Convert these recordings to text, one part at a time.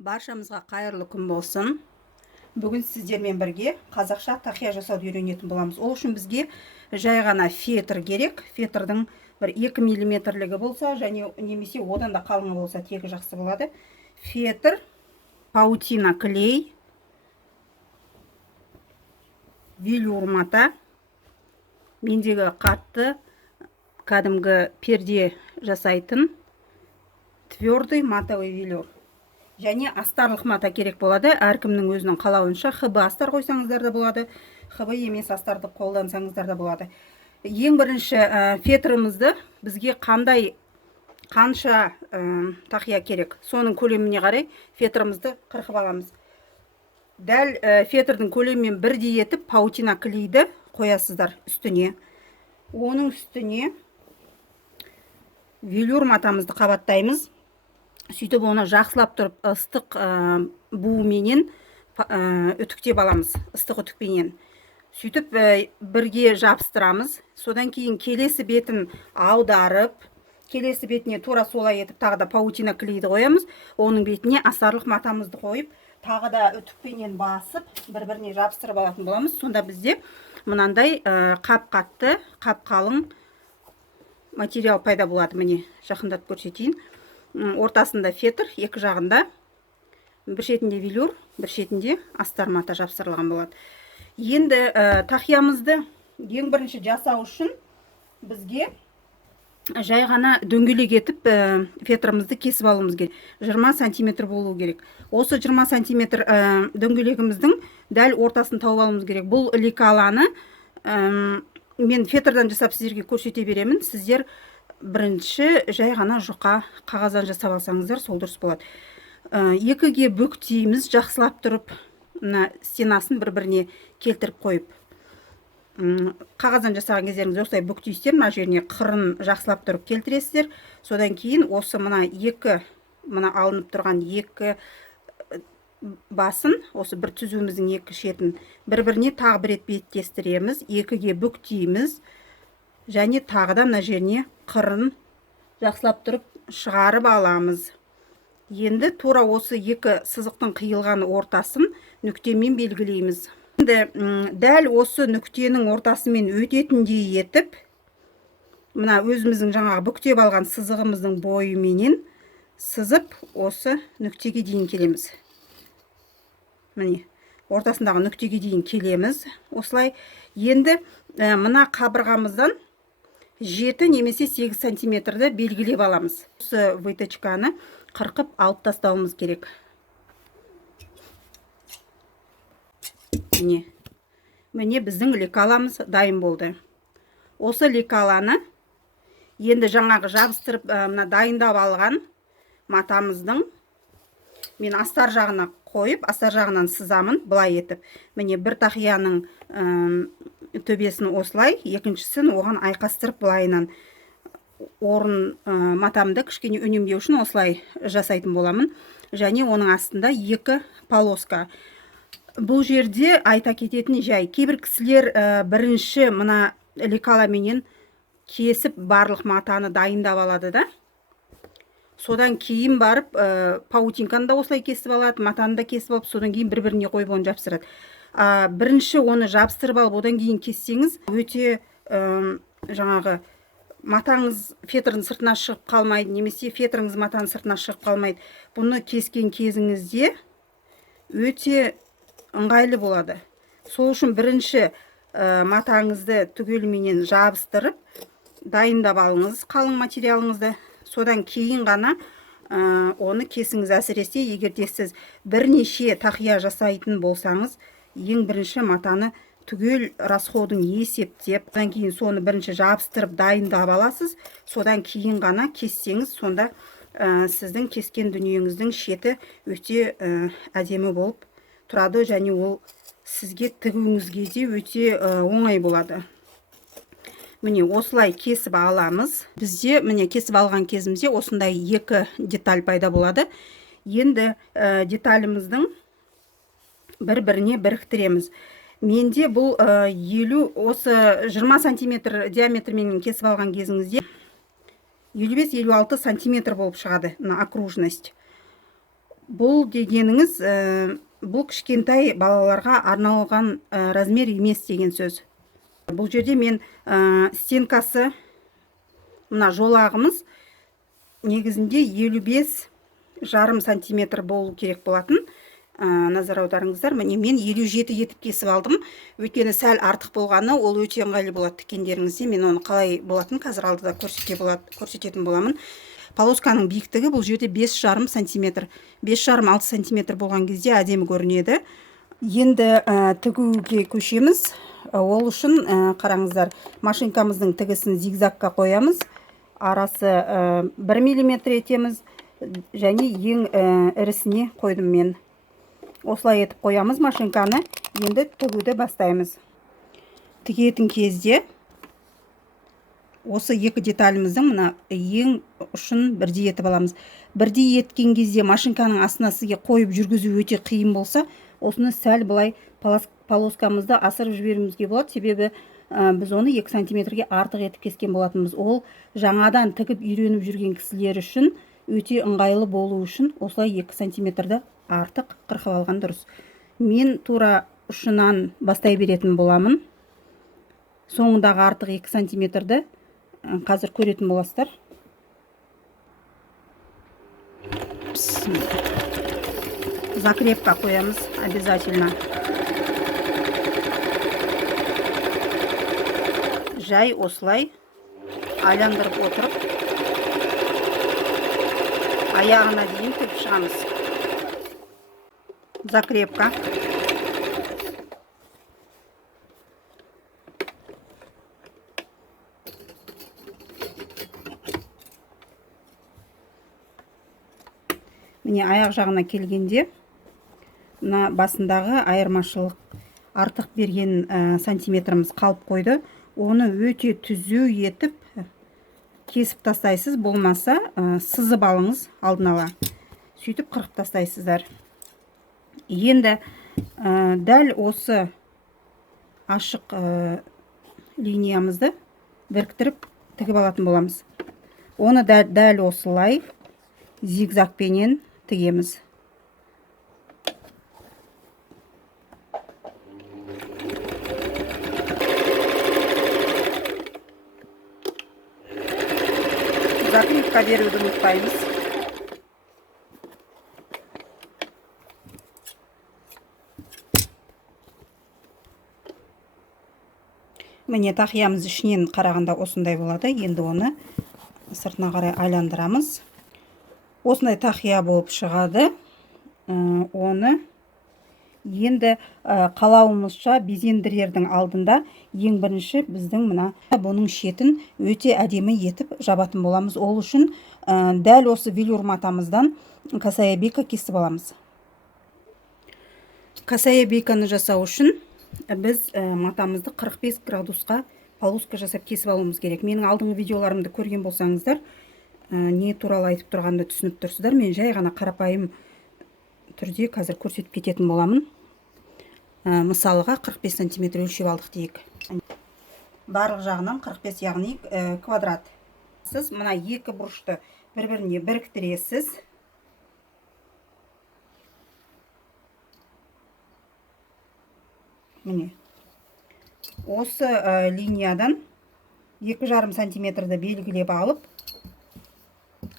Баршамызға қайырлы күн болсын. Бүгін сіздермен бірге қазақша тақия жасауды үйренетін боламыз. Ол үшін бізге жай ғана фетр керек. Фетрдің бір 2 миллиметрлігі болса, және немесе одан да қалыңы болса тегі жақсы болады. Фетр, паутина клей, велюр мата. Мендегі қатты кәдімгі перде жасайтын твердый матовый велюр. Және астарлық мата керек болады. Әркімнің өзінің қалауынша ХБ астар қойсаңыздар да болады, ХБ емес астарды қолдансаңыздар да болады. Ең бірінші фетрімізді бізге қанша тақия керек, соның көлеміне қарай фетрімізді қырқып аламыз. Дәл фетрдің көлемімен бірдей етіп паутина клейді қоясыздар үстіне. Оның үстіне велюр матамызды қабаттаймыз. Сөйтіп оны жақсылап тұрып ыстық буменен үтіктеп аламыз, ыстық үтікпенен. Сөйтіп бірге жабыстырамыз. Содан кейін келесі бетін аударып, келесі бетіне тура солай етіп тағы да паутина клейді қоямыз. Оның бетіне астарлық матамызды қойып, тағы да үтікпенен басып, бір-біріне жабыстырып алатын боламыз. Сонда бізде мынандай қап-қатты, қап-қалың материал пайда болады. Міне, жақындап көрсетейін. Ортасында фетр, екі жағында, бір шетінде велюр, бір шетінде астар мата жапсырылған болады. Енді тақиямызды ең бірінші жасау үшін бізге жай ғана дөңгелек етіп фетрімізді кесіп алуымыз керек. 20 сантиметр болу керек. Осы 20 сантиметр дөңгелегіміздің дәл ортасын тауып алуымыз керек. Бұл лекаланы мен фетрдан жасап сіздерге көрсете беремін. Сіздер бірінші жай ғана жұқа қағаздан жасап алсаңыздар, сол дұрыс болады. Екіге бүктейміз, жақсылап тұрып, стенасын бір-біріне келтіріп қойып. Қағаздан жасаған кездеріңіз осылай бүктейсіздер, мына жеріне қырын жақсылап тұрып келтіресіздер. Содан кейін осы мына алынып тұрған екі басын, осы бір түзуіміздің екі шетін бір-біріне тағы бір рет беттестіреміз, екіге бүктейміз. Және тағы да мына жеріне қырын жақсылап тұрып шығарып аламыз. Енді тура осы екі сызықтың қиылған ортасын нүктемен белгілейміз. Енді дәл осы нүктенің ортасымен өтетіндей етіп, мына өзіміздің жаңағы бүктеп алған сызығымыздың бойыменен сызып, осы нүктеге дейін келеміз. Міне, ортасындағы нүктеге дейін келеміз. Осылай енді мына қабырғамыздан 7 немесе 8 сантиметрді белгілеп аламыз. Осы выточканы қырқып алып тастауымыз керек. Міне біздің лекаламыз дайын болды. Осы лекаланы енді жаңағы жабыстырып дайындап алған матамыздың мен астар жағына қойып, астар жағынан сызамын, былай етіп. Міне бір тақияның төбесін осылай, екіншісін оған айқастырып былайынан орын матамды кішкене үнемдеу үшін осылай жасайтын боламын. Және оның астында екі полоска. Бұл жерде айта кететін жай, кейбір кісілер бірінші мына лекаламенен кесіп барлық матаны дайындап алады да. Содан кейін барып паутинканы да осылай кесіп алады, матаны да кесіп алып, содан кейін бір-біріне қойып оны жапсырады. Бірінші оны жабыстырып алып, одан кейін кессеңіз, өте жаңағы матаңыз фетрдің сыртына шығып қалмайды, немесе фетріңіз матаның сыртына шығып қалмайды. Бұны кескен кезіңізде өте ыңғайлы болады. Сол үшін бірінші матаңызды түгеліменен жабыстырып, дайындап алыңыз қалың материалыңызды. Содан кейін ғана оны кесіңіз. Әсіресе егерде сіз бірнеше тақия жасайтын болсаңыз, ең бірінші матаны түгел расходын есептеп, содан кейін соны бірінші жабыстырып дайындап аласыз. Содан кейін ғана кессеңіз, сонда сіздің кескен дүниеңіздің шеті өте әдемі болып тұрады, және ол сізге тігуіңізге де өте оңай болады. Міне осылай кесіп аламыз. Бізде міне кесіп алған кезімізде осындай екі деталь пайда болады. Енді деталіміздің бір-біріне біріктіреміз. Менде бұл 20 сантиметр диаметрмен кесіп алған кезіңізде 55-56 сантиметр болып шығады, окружность. Бұл дегеніңіз бұл кішкентай балаларға арналған размер емес деген сөз. Бұл жерде мен стенкасы, мына жолағымыз негізінде 55,5 сантиметр болу керек болатын. Назар аударыңыздар, міне мен 57 етіп кесіп алдым. Өйткені сәл артық болғаны ол өте ыңғайлы болады тіккендеріңізде. Мен оны қалай болатын қазір алдыда көрсететін боламын. Полосканың биіктігі бұл жерде 5,5 сантиметр. 5,5-6 сантиметр болған кезде әдемі көрінеді. Енді тігуге көшеміз. Ол үшін қараңыздар, машинкамыздың тігісін зигзагқа қоямыз. Арасы 1 миллиметр етеміз. Және ең ірісіне қойдым мен. Осылай етіп қоямыз машинканы. Енді тігуді бастаймыз. Тігетін кезде осы екі деталіміздің мына ең ұшын бірдей етіп аламыз. Бірдей еткен кезде машинканың астына сізге қойып жүргізу өте қиын болса, осыны сәл былай полоскамызды асырып жіберуімізге болады. Себебі біз оны 2 сантиметрге артық етіп кескен болатынбыз. Ол жаңадан тігіп үйреніп жүрген кісілер үшін өте ыңғайлы болу үшін осылай 2 сантиметрді артық қырқып алған дұрыс. Мен тура ұшынан бастай беретін боламын. Соңындағы артық 2 сантиметрді қазір көретін боласыздар. Закрепка қоямыз обязательно. Жай осылай айландырып отырып, аяғына дейін тігіп шығамыз. Закрепка. Міне аяқ жағына келгенде, мына басындағы айырмашылық артық берген сантиметріміз қалып қойды. Оны өте түзу етіп кесіп тастайсыз, болмаса сызып алыңыз алдын ала. Сөйтіп қырқып тастайсыздар. Енді дәл осы ашық линиямызды біріктіріп тігіп алатын боламыз. Оны дәл осылай зигзагпенен тігеміз. Закрепка беруді ұмытпаймыз. Міне тақиямыз ішінен қарағанда осындай болады. Енді оны сыртына қарай айландырамыз. Осындай тақия болып шығады. Оны енді қалауымызша безендірердің алдында ең бірінші біздің мына бұның шетін өте әдемі етіп жабатын боламыз. Ол үшін дәл осы велюр матамыздан косая бика кесіп аламыз. Косая биканы жасау үшін біз матамызды 45 градусқа полоска жасап кесіп алуымыз керек. Менің алдыңғы видеоларымды көрген болсаңыздар, не туралы айтып тұрғанды түсініп тұрсыздар. Мен жай ғана қарапайым түрде қазір көрсетіп кететін боламын. Мысалыға 45 сантиметр өлшеп алдық дейік. Барлық жағынан 45, яғни квадрат. Сіз мына екі бұрышты бір-біріне біріктіресіз. Міне. Осы линиядан 2,5 сантиметрді белгілеп алып,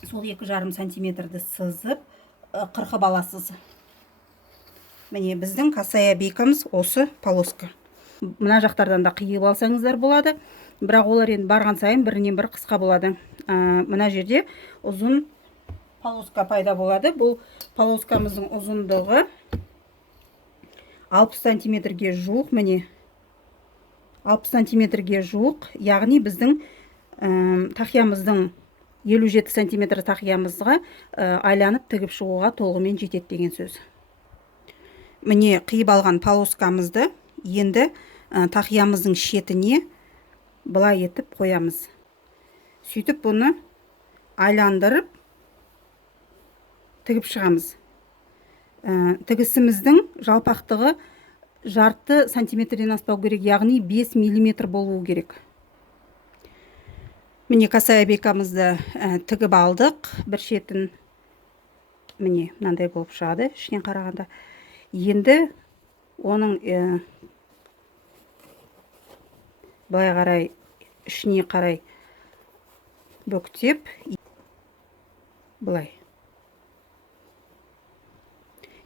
сол 2,5 сантиметрді сызып, қырқып аласыз. Міне біздің косая бикамыз осы полоска. Мына жақтардан да қиып алсаңыздар болады, бірақ олар енді барған сайын бірінен бір қысқа болады. Мына жерде ұзын полоска пайда болады. Бұл полоскамыздың ұзындығы 60 сантиметрге жуық, міне 60 сантиметрге жуық, яғни біздің тақиямыздың 57 сантиметр тақиямызға айланып тігіп шығуға толығымен жетеді деген сөз. Міне қиып алған полоскамызды енді тақиямыздың шетіне былай етіп қоямыз. Сөйтіп бұны айландырып тігіп шығамыз. Тігісіміздің жалпақтығы жарты сантиметрден аспау керек, яғни 5 миллиметр болуы керек. Міне косая бикамызды тігіп алдық. Бір шетін міне мынандай болып шығады ішінен қарағанда. Енді оның былай қарай ішіне қарай бүктеп былай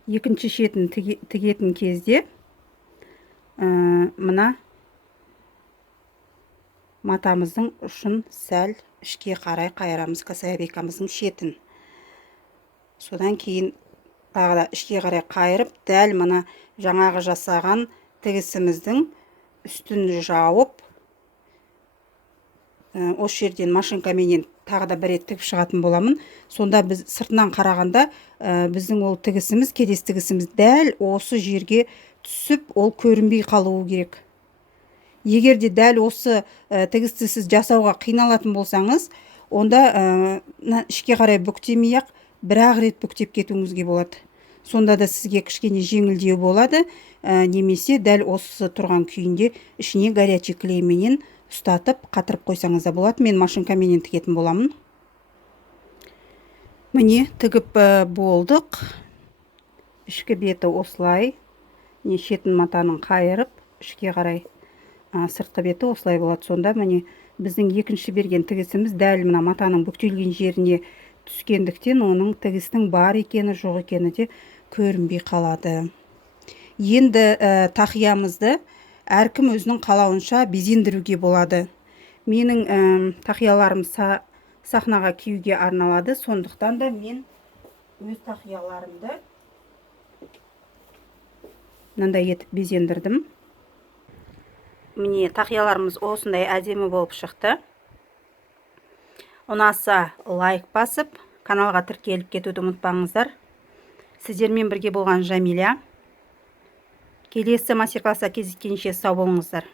екінші шетін тігетін кезде мына матамыздың ұшын сәл ішке қарай қайырамыз, кособейкамыздың шетін. Содан кейін тағы да ішке қарай қайырып, дәл мына жаңағы жасаған тігісіміздің үстін жауып, осы жерден машинкаменен тағы да бір рет тігіп шығатын боламын. Сонда біз сыртынан қарағанда біздің ол тігісіміз, кедес тігісіміз дәл осы жерге түсіп, ол көрінбей қалуы керек. Егер де дәл осы тігісті сіз жасауға қиналатын болсаңыз, онда ішке қарай бүктемей-ақ бір-ақ рет бүктеп кетуіңізге болады. Сонда да сізге кішкене жеңілдеу болады, немесе дәл осы тұрған күйінде ішіне горячий клейменен ұстатып, қатырып қойсаңыз да болады. Мен машинкаменен тігетін боламын. Міне тігіп болдық. Ішкі беті осылай, шетін матаның қайырып, ішке қарай сыртқы беті осылай болады. Сонда міне біздің екінші берген тігісіміз дәл мына матаның бүктелген жеріне түскендіктен оның тігістің бар екені, жоқ екені де көрінбей қалады. Енді тақиямызды әркім өзінің қалауынша безендіруге болады. Менің тақияларым сахнаға киюге арналады, сондықтан да мен өз тақияларымды мынандай етіп безендірдім. Міне тақияларымыз осындай әдемі болып шықты. Ұнаса лайк басып, каналға тіркеліп кетуді ұмытпаңыздар. Сіздермен бірге болған Жәмиля. Келесі мастер-класста кездескенше сау болыңыздар.